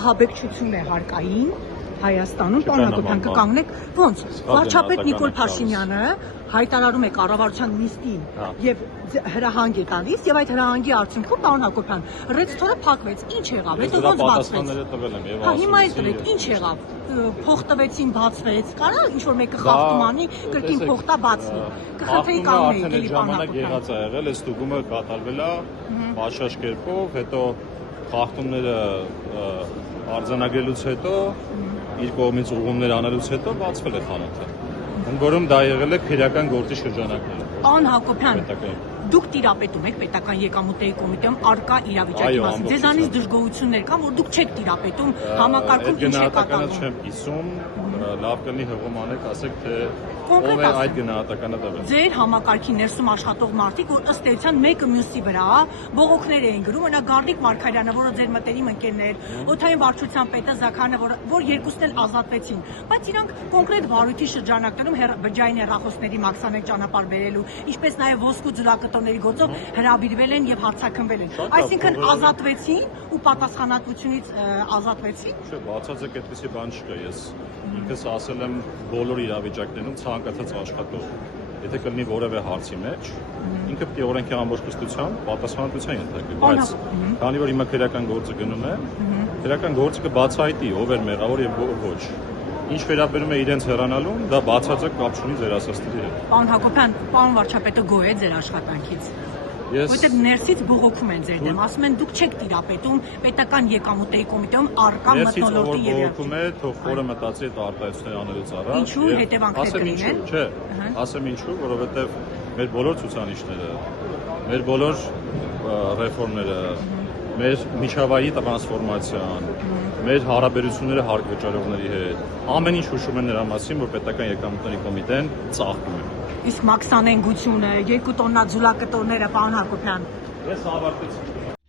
ահաբեկչություն է հարկային Հայաստանում, պարոն Հակոբյան, կկանգնեք, ոնց վարչապետ Նիկոլ Փաշինյանը հայտարարում է կառավարության նիստին եւ հրահանգ է տալիս եւ այդ հրահանգի արդյունքում պարոն Հակոբյան ռեստորանը փակվեց, ինչ եղավ, հետո ոնց բացվեց։ Հիմա էլ տվեք, ինչ եղավ, փող տվեցին, բացվեց, կարա ինչ որ մեկը խախտում անի, կրկին փող տա բացվի։ Կխնդրեի կանգնեք, էլի պարոն Հակոբյան։ Եղած է եղել, այս ստուգումը կատարվել է բաշխաշ կերպով, հետո խախտումները արձանագրելուց հետո իր կողմից ուղղումներ անելուց հետո բացվել է խանութը։ Ընդ որում դա եղել է քրեական գործի շրջանակներում։ Պարոն Հակոբյան, դուք տիրապետում եք պետական եկամուտների կոմիտեում արկա իրավիճակի մասին։ Ձեզանից դժգոհություններ կան, որ դուք չեք տիրապետում համակարգում ինչ է կատարվում։ Չեմ կիսում, լավ կլինի հղում անեք, ասեք թե ով է այդ գնահատականը տվել։ Ձեր համակարգի ներսում աշխատող մարդիկ, որ ըստ էության մեկը մյուսի վրա բողոքներ էին գրում, նա Գառնիկ Մարգարյանը, որը ձեր մտերիմ ընկերներ, Օթային վարչության պետը Զաքարյանը, որ երկուսն էլ ազատվեցին, բայց իրանք կոնկրետ վարույթի շրջանակներում բջջային հեռախոսների մաքսանեք ճանապարհ բերելու, ինչպես նաև ոսկու ջրակտորների գործով հրավիրվել են եւ հարձակվել են։ Այսինքն ազատվեցին ու պատասխանատվությունից ազատվեցին։ Չէ, բացարձակ այդպեսի բան չկա, ես ինքս ասել եմ բոլոր իրավիճակներում ցանկացած աշխատող, եթե կլինի որևէ հարցի մեջ, ինքը պետք է օրենքի ամբողջությամբ պատասխանատվության ենթարկվի, բայց քանի որ հիմա քրեական գործը գնում է, քրեական գործը կբացահայտի ով էր մեղավոր եւ ոչ։ Ինչ վերաբերում է իրենց հեռանալուն, դա բացարձակ կապ չունի ձեր ասածների հետ։ Պարոն Հակոբյան, պարոն վարչապետը գոհ է ձեր աշխատանքից։ Որտեղ ներսից բողոքում են ձեր դեմ, ասում են դուք չեք տիրապետում պետական եկամուտների կոմիտեում արկա մթնոլորտի բողոքում է, թող խորը մտածի այդ արտահայտությունները անելուց առաջ։ Ինչու հետևանքներ կլինեն։ Չէ, ասեմ ինչու, որովհետև մեր բոլոր ցուցանիշները, մեր բոլոր ռեֆորմները, մեր միջավայրի տրանսֆորմացիան, մեր հարաբերությունները հարկվճարողների հետ, ամեն ինչ հուշում են նրա մասին, որ պետական եկամուտների կոմիտեն ծաղկում է։ Իսկ մաքսանենգությունը, 2 տոննա ջուլակտորները, պարոն Հակոբյան։ Ես ավարտեցի։